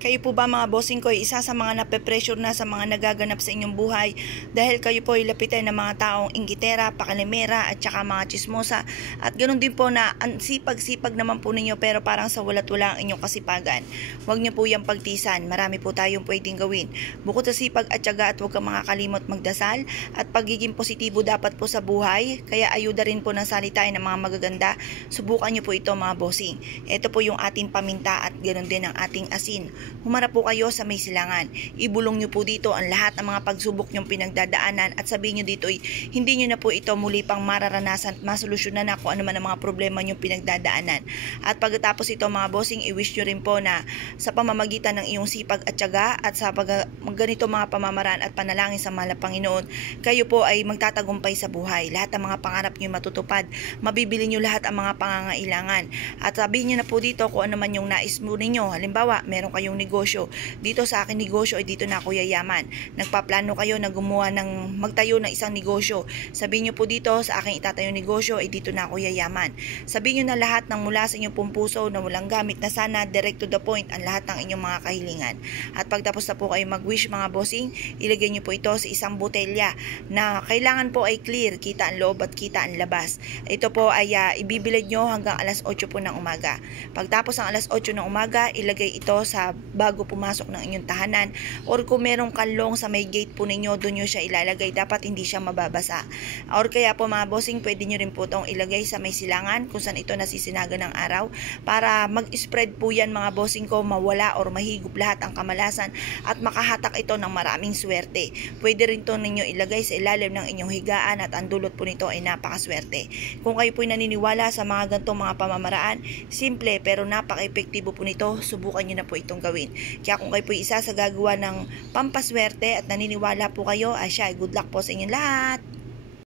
Kayo po ba mga bossing ko ay isa sa mga nape-pressure na sa mga nagaganap sa inyong buhay dahil kayo po ay lapitan ng mga taong inggitera, pakalimera at saka mga chismosa at ganoon din po na sipag-sipag naman po ninyo pero parang sa walat-wala ang inyong kasipagan. Huwag niyo po yung pagtisan, marami po tayong pwedeng gawin. Bukod sa sipag at tiyaga at huwag kang makakalimot magdasal at pagiging positibo dapat po sa buhay, kaya ayuda rin po ng salita ng mga magaganda. Subukan niyo po ito mga bossing. Ito po yung ating paminta at ganoon din ang ating asin. Humarap po kayo sa may silangan. Ibulong nyo po dito ang lahat ng mga pagsubok nyong pinagdadaanan at sabihin nyo dito hindi nyo na po ito muli pang mararanasan at masolusyonan na kung ano man ang mga problema nyong pinagdadaanan. At pagkatapos ito mga bossing, i-wish nyo rin po na sa pamamagitan ng iyong sipag at tiyaga at sa ganito mga pamamaraan at panalangin sa mahal na Panginoon, kayo po ay magtatagumpay sa buhay. Lahat ng mga pangarap nyo matutupad. Mabibili nyo lahat ang mga pangangailangan. At sabihin nyo na po dito kung ano man yung nais mo ninyo. Halimbawa, meron kayong negosyo. Dito sa akin negosyo ay dito na ako yayaman. Nagpaplano kayo na gumawa ng magtayo ng isang negosyo. Sabihin nyo po dito sa aking itatayong negosyo ay dito na ako yayaman. Sabihin nyo na lahat ng mula sa inyong pong puso na walang gamit na sana direct to the point ang lahat ng inyong mga kahilingan. At pagtapos na po kayo mag-wish mga bossing, ilagay nyo po ito sa isang botelya na kailangan po ay clear, kita ang loob at kita ang labas. Ito po ay ibibilad nyo hanggang alas 8 po ng umaga. Pagtapos ng alas 8 ng umaga, ilagay ito sa bago pumasok ng inyong tahanan or kung merong kanlong sa may gate po ninyo, doon nyo siya ilalagay, dapat hindi siya mababasa. Or kaya po mga bossing, pwede nyo rin po itong ilagay sa may silangan kung saan ito nasisinaga ng araw para mag-spread po yan mga bossing ko, mawala or mahigop lahat ang kamalasan at makahatak ito ng maraming swerte. Pwede rin ito ninyo ilagay sa ilalim ng inyong higaan at ang dulot po nito ay napakaswerte. Kung kayo po naniniwala sa mga ganitong mga pamamaraan, simple pero napaka-epektibo po nito, subukan nyo na po itong gawin. Kaya kung kayo po isa sa gagawa ng pampaswerte at naniniwala po kayo, good luck po sa inyong lahat.